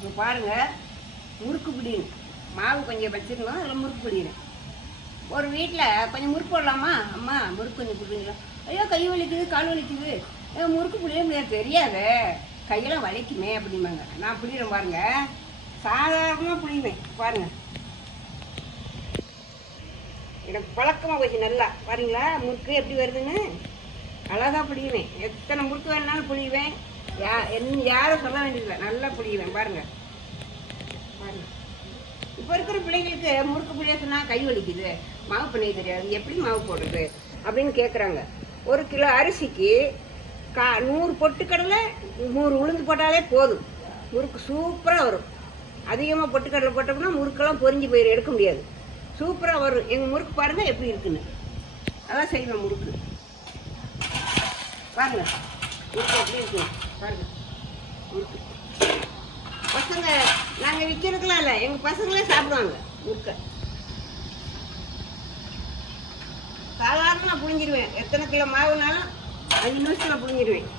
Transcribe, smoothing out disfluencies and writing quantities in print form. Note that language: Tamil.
இப்போ பாருங்கள், முறுக்கு பிடிக்கணும். மாவு கொஞ்சம் வச்சுருந்தோம், அதில் முறுக்கு பிடிக்கிறேன். ஒரு வீட்டில் கொஞ்சம் முறுக்கு போடலாமா? அம்மா முறுக்கு கொஞ்சம் பிடிங்களா? ஐயோ கை வலிக்குது, கால் வலிக்குது, முறுக்கு பிடிக்க முடியாது, தெரியாத கையெல்லாம் வலிக்குமே அப்படிம்பாங்க. நான் பிடிக்கிறேன் பாருங்கள், சாதாரணமாக பிடிக்குவேன் பாருங்கள். எனக்கு பழக்கமாக போச்சு நல்லா. பாருங்களா முறுக்கு எப்படி வருதுன்னு? அழகாக பிடிக்குவேன். எத்தனை முறுக்கு வேணுனாலும் பிடிக்குவேன். யாரும் சொல்ல வேண்டியதில்லை, நல்லா பிடிக்குவேன் பாருங்கள். பாருங்கள், இப்போ இருக்கிற பிள்ளைங்களுக்கு முறுக்கு பிடிக்க சொன்னால் கை வலிக்குது, மாவு பண்ணி தெரியாது, எப்படி மாவு போடுறது அப்படின்னு கேட்குறாங்க. 1 கிலோ அரிசிக்கு 100 பொட்டுக்கடலை 100 உளுந்து போட்டாலே போதும், முறுக்கு சூப்பராக வரும். அதிகமாக பொட்டுக்கடலை போட்டோம்னா முறுக்கெல்லாம் பொரிஞ்சு போயிடும், எடுக்க முடியாது. சூப்பராக வரும். எங்கள் முறுக்கு பாருங்கள் எப்படி இருக்குன்னு. அதான் செய்வேன் முறுக்கு. பாருங்கள் முறுக்கு எப்படி இருக்கு பாருங்கள். முறுக்கு பசங்க நாங்கள் விற்கிறதுக்கெலாம் இல்லை, எங்கள் பசங்களே சாப்பிடுவாங்க முறுக்கை. சாதாரணமாக புழிஞ்சிடுவேன். எத்தனை கிலோ மாவுனாலும் 5 நிமிஷத்தில் புழிஞ்சிடுவேன்.